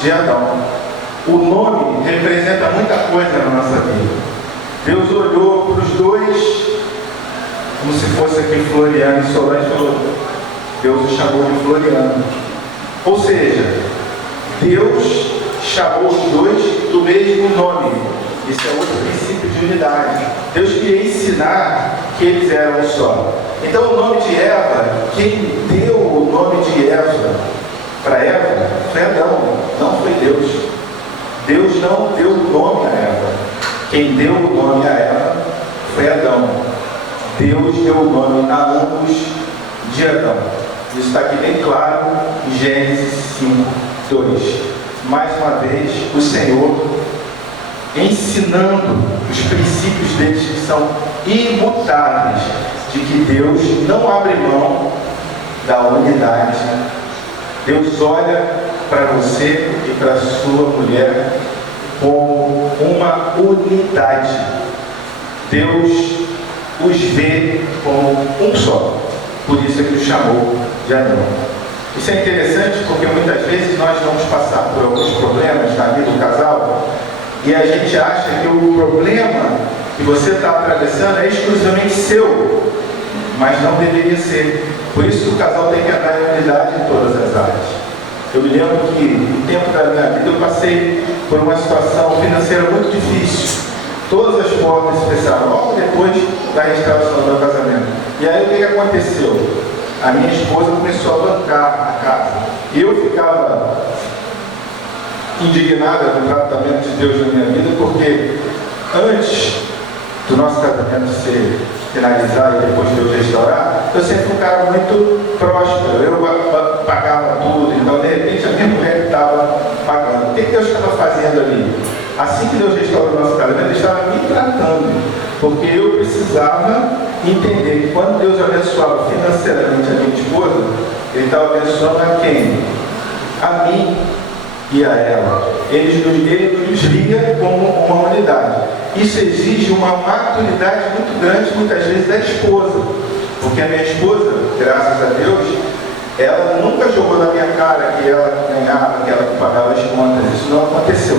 de Adão. O nome representa muita coisa na nossa vida. Deus olhou para os dois, como se fosse aqui Floriano e Solange, falou, Deus o chamou de Floriano. Ou seja, Deus chamou os dois do mesmo nome. Isso é outro princípio de unidade. Deus queria ensinar que eles eram um só. Então o nome de Eva, quem deu o nome de Eva para Eva foi Adão, não foi Deus. Deus não deu o nome a Eva. Quem deu o nome a Eva foi Adão. Deus deu o nome a ambos de Adão. Isso está aqui bem claro em Gênesis 5:2. Mais uma vez, o Senhor ensinando os princípios deles que são imutáveis, de que Deus não abre mão da unidade. Deus olha para você e para a sua mulher como uma unidade. Deus os vê como um só. Por isso é que os chamou de Adão. Isso é interessante porque muitas vezes nós vamos passar por alguns problemas na vida do casal e a gente acha que o problema que você está atravessando é exclusivamente seu, mas não deveria ser. Por isso que o casal tem que andar em unidade em todas as áreas. Eu me lembro que no tempo da minha vida eu passei por uma situação financeira muito difícil. Todas as portas se fecharam logo depois da restauração do meu casamento. E aí o que aconteceu? A minha esposa começou a bancar a casa. E eu ficava indignada com o tratamento de Deus na minha vida, porque antes do nosso casamento ser finalizado e depois de Deus restaurar, eu sempre fui um cara muito próspero. Eu pagava tudo, então de repente a minha mulher estava pagando. O que Deus estava fazendo ali? Assim que Deus restaurou o nosso casamento, Ele estava me tratando, porque eu precisava entender que quando Deus abençoava financeiramente a minha esposa, Ele estava abençoando a quem? A mim e a ela. Ele nos via como uma unidade. Isso exige uma maturidade muito grande, muitas vezes, da esposa, porque a minha esposa, graças a Deus, ela nunca jogou na minha cara que ela ganhava, que ela pagava as contas. Isso não aconteceu.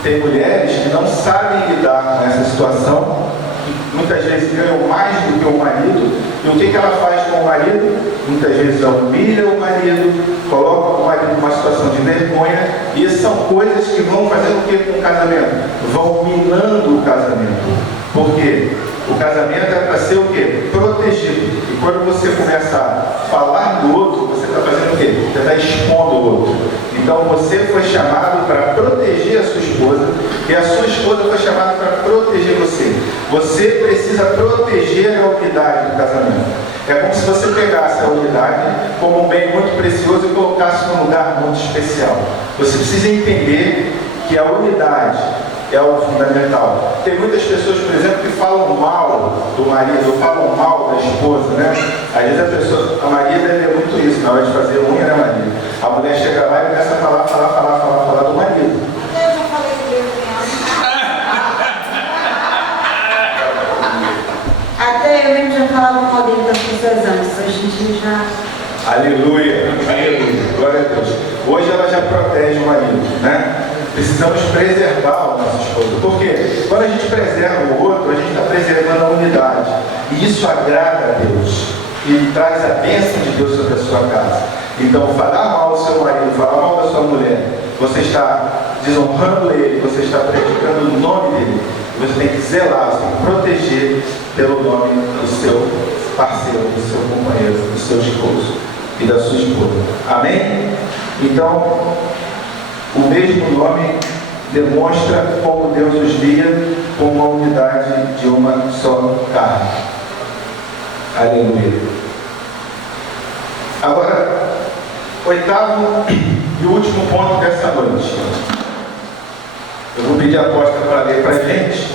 Tem mulheres que não sabem lidar com essa situação e muitas vezes ganham mais do que o marido, e o que ela faz com o marido? Muitas vezes ela humilha o marido, coloca o marido numa situação de vergonha, e essas são coisas que vão fazendo o que com o casamento? Vão minando o casamento. Por quê? O casamento é para ser o quê? Protegido. E quando você começa a falar do outro, você está fazendo o quê? Você está expondo o outro. Então você foi chamado para proteger a sua esposa, e a sua esposa foi chamada para proteger você. Você precisa proteger a unidade do casamento. É como se você pegasse a unidade como um bem muito precioso e colocasse num lugar muito especial. Você precisa entender que a unidade é o fundamental. Tem muitas pessoas, por exemplo, que falam mal do marido, ou falam mal da esposa, né? Às vezes a Maria deve ter muito isso, na hora de fazer unha, né, Maria? A mulher chega lá e começa a falar do marido. Eu já falei com ele. Até eu mesmo já falava mal dele das pessoas antes, hoje em dia já... Aleluia, aleluia, glória a Deus. Hoje ela já protege o marido, né? Precisamos preservar o nosso esposo. Por quê? Quando a gente preserva o outro, a gente está preservando a unidade. E isso agrada a Deus. E traz a bênção de Deus sobre a sua casa. Então, falar mal do seu marido, falar mal da sua mulher, você está desonrando ele, você está predicando o nome dele. Você tem que zelar, você tem que proteger pelo nome do seu parceiro, do seu companheiro, do seu esposo e da sua esposa. Amém? Então, o mesmo nome demonstra como Deus os via como a unidade de uma só carne. Aleluia. Agora, oitavo e último ponto dessa noite. Eu vou pedir a apóstola para ler para a gente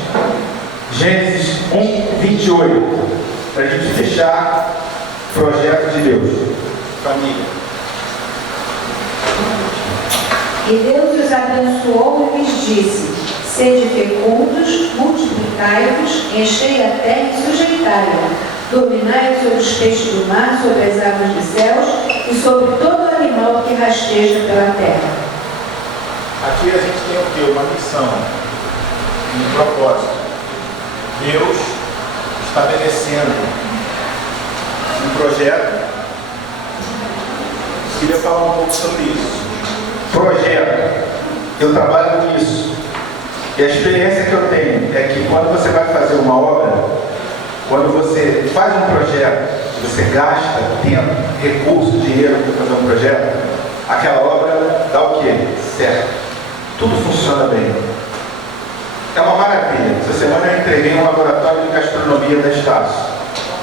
Gênesis 1, 28, para a gente fechar o projeto de Deus. Família. E Deus os abençoou e lhes disse: sede fecundos, multiplicai-vos, enchei a terra e sujeitai-a, dominai sobre os peixes do mar, sobre as aves dos céus e sobre todo animal que rasteja pela terra. Aqui a gente tem o quê? Uma missão, um propósito. Deus estabelecendo um projeto. Eu queria falar um pouco sobre isso. Projeto. Eu trabalho com isso. E a experiência que eu tenho é que quando você vai fazer uma obra, quando você faz um projeto, você gasta tempo, recurso, dinheiro para fazer um projeto, aquela obra dá o quê? Certo. Tudo funciona bem. É uma maravilha. Essa semana eu entreguei um laboratório de gastronomia da Estácio.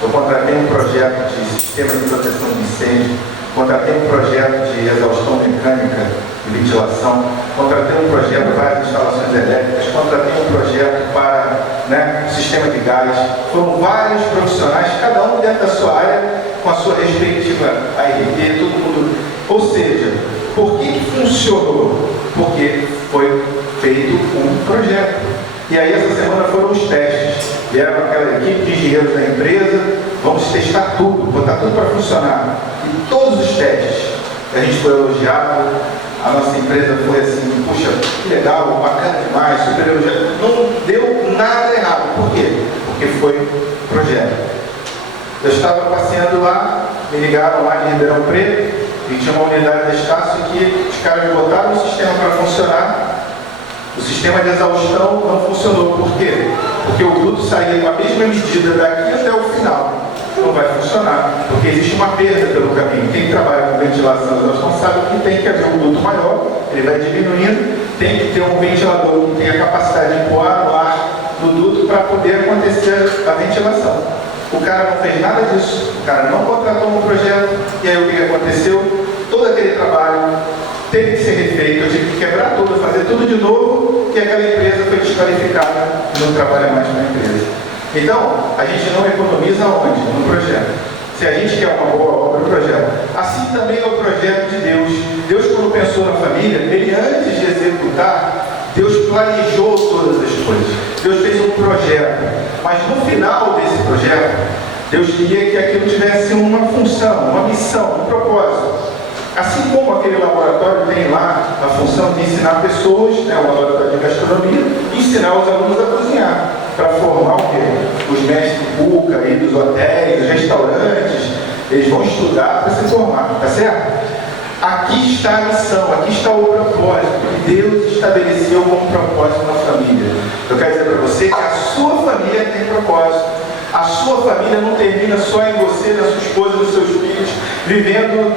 Eu contratei um projeto de sistema de proteção de incêndio, contratei um projeto de exaustão mecânica e ventilação, contratei um projeto para várias instalações elétricas, contratei um projeto para sistema de gás. Foram vários profissionais, cada um dentro da sua área, com a sua respectiva ART, todo mundo. Ou seja, por que funcionou? Porque foi feito um projeto. E aí essa semana foram os testes. Vieram aquela equipe de engenheiros da empresa, vamos testar tudo, botar tudo para funcionar. E todos os testes, a gente foi elogiado, a nossa empresa foi assim, puxa, que legal, bacana demais, super elogiado. Não deu nada errado. Por quê? Porque foi projeto. Eu estava passeando lá, me ligaram lá de Ribeirão Preto, e tinha uma unidade da Estácio que os caras botaram o sistema para funcionar. O sistema de exaustão não funcionou. Por quê? Porque o duto saía com a mesma medida daqui até o final. Não vai funcionar, porque existe uma perda pelo caminho. Quem trabalha com ventilação e exaustão sabe que tem que haver um duto maior, ele vai diminuindo, tem que ter um ventilador que tenha capacidade de empurrar no ar no duto para poder acontecer a ventilação. O cara não fez nada disso, o cara não contratou um projeto, e aí o que aconteceu? Todo aquele trabalho teve que ser refeito, eu tive que quebrar tudo, fazer tudo de novo, e aquela empresa foi desqualificada e não trabalha mais com a empresa. Então, a gente não economiza onde? No projeto. Se a gente quer uma boa obra, no projeto. Assim também é o projeto de Deus. Deus, quando pensou na família, ele antes de executar, Deus planejou todas as coisas. Deus fez um projeto. Mas no final desse projeto, Deus queria que aquilo tivesse uma função, uma missão, um propósito. Assim como aquele laboratório tem lá a função de ensinar pessoas, o laboratório de gastronomia, e ensinar os alunos a cozinhar, para formar o quê? Os hotéis, os restaurantes, eles vão estudar para se formar, tá certo? Aqui está a missão, aqui está o propósito que Deus estabeleceu como propósito na família. Eu quero dizer para você que a sua família tem propósito. A sua família não termina só em você, na sua esposa, nos seus filhos, vivendo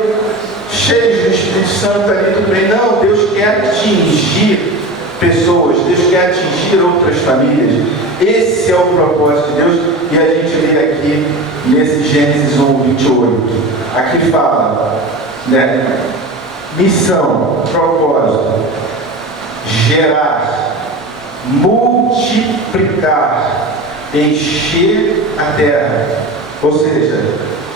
cheios do Espírito Santo ali, tudo bem. Não, Deus quer atingir pessoas, Deus quer atingir outras famílias. Esse é o propósito de Deus, e a gente vê aqui nesse Gênesis 1:28. Aqui fala, né? Missão, propósito, gerar, multiplicar, encher a terra. Ou seja,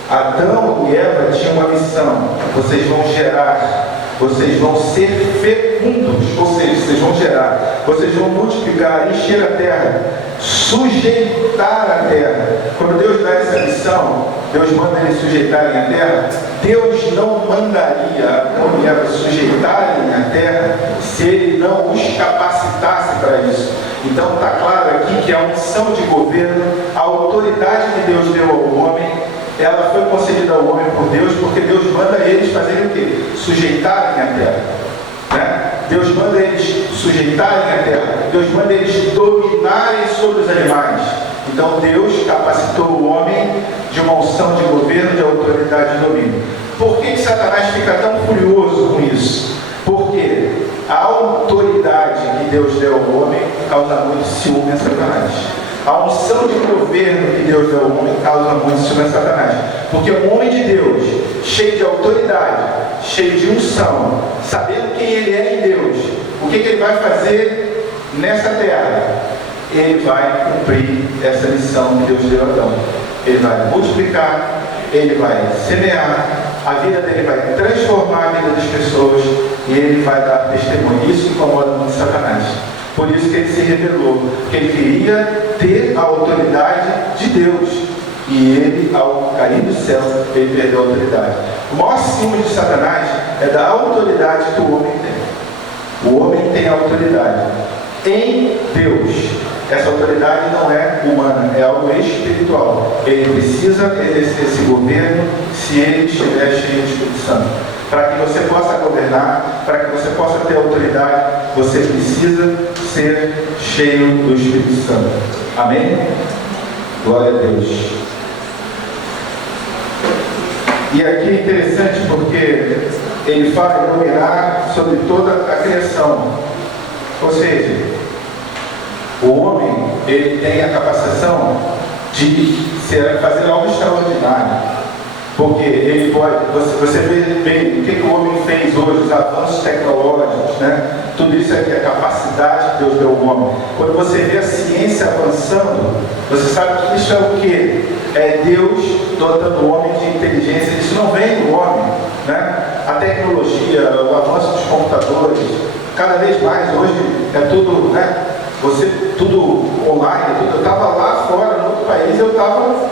Adão e Eva tinham uma missão: vocês vão gerar, vocês vão ser fecundos, ou seja, vocês vão gerar, vocês vão multiplicar, encher a terra, sujeitar a terra. Quando Deus dá essa missão, Deus manda eles sujeitarem a terra. Deus não mandaria Adão e Eva sujeitarem a terra se Ele não os capacitasse para isso. Então está claro aqui que a unção de governo, a autoridade que Deus deu ao homem, ela foi concedida ao homem por Deus, porque Deus manda eles fazerem o quê? Sujeitarem a terra. Né? Deus manda eles sujeitarem a terra. Deus manda eles dominarem sobre os animais. Então Deus capacitou o homem de uma unção de governo, de autoridade e domínio. Por que Satanás fica tão furioso com isso? Porque a autoridade que Deus deu ao homem causa muito ciúme a Satanás. A unção de governo que Deus deu ao homem causa muito ciúme a Satanás. Porque um homem de Deus, cheio de autoridade, cheio de unção, sabendo quem ele é em Deus, o que ele vai fazer nessa terra? Ele vai cumprir essa missão que Deus deu a Adão. Ele vai multiplicar, ele vai semear, a vida dele vai transformar a vida das pessoas e ele vai dar testemunho. Isso incomoda muito Satanás. Por isso que ele se rebelou, porque ele queria ter a autoridade de Deus. E ele, ao cair do céu, ele perdeu a autoridade. O maior símbolo de Satanás é da autoridade que o homem tem. O homem tem autoridade em Deus. Essa autoridade não é humana, é algo espiritual. Ele precisa exercer esse governo se ele estiver cheio do Espírito Santo. Para que você possa governar, para que você possa ter autoridade, você precisa ser cheio do Espírito Santo. Amém? Glória a Deus. E aqui é interessante porque ele fala em dominar sobre toda a criação. Ou seja, o homem, ele tem a capacitação de fazer algo extraordinário. Porque ele pode, você vê bem o que o homem fez hoje, os avanços tecnológicos, né? Tudo isso é a capacidade que Deus deu ao homem. Quando você vê a ciência avançando, você sabe que isso é o quê? É Deus dotando o homem de inteligência. Isso não vem do homem, né? A tecnologia, o avanço dos computadores, cada vez mais hoje é tudo, né? Tudo online, tudo. Eu estava lá fora, no outro país, eu estava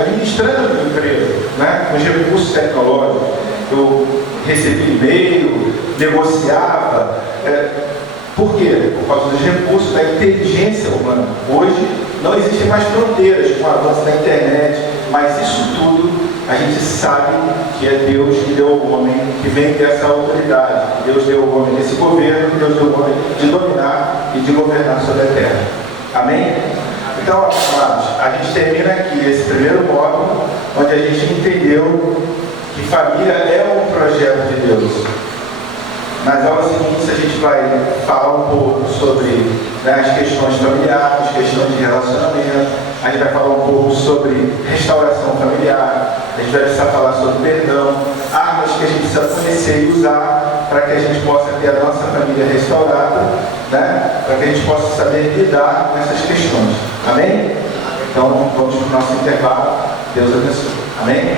administrando a minha empresa, né? Com os recursos tecnológicos. Eu recebi e-mail, negociava. Por quê? Por causa dos recursos da inteligência humana. Hoje não existem mais fronteiras com o avanço da internet, mas isso tudo a gente sabe que é Deus que deu ao homem, que vem dessa autoridade. Deus deu ao homem esse governo, Deus deu ao homem de dominar e de governar sobre a terra. Amém? Então, amados, a gente termina aqui esse primeiro módulo, onde a gente entendeu que família é um projeto de Deus. Nas aulas seguintes a gente vai falar um pouco sobre, né, as questões familiares, questões de relacionamento, a gente vai falar um pouco sobre restauração familiar, a gente vai precisar falar sobre perdão, armas que a gente precisa conhecer e usar para que a gente possa ter a nossa família restaurada, né, para que a gente possa saber lidar com essas questões. Amém? Então vamos para o nosso intervalo. Deus abençoe. Amém?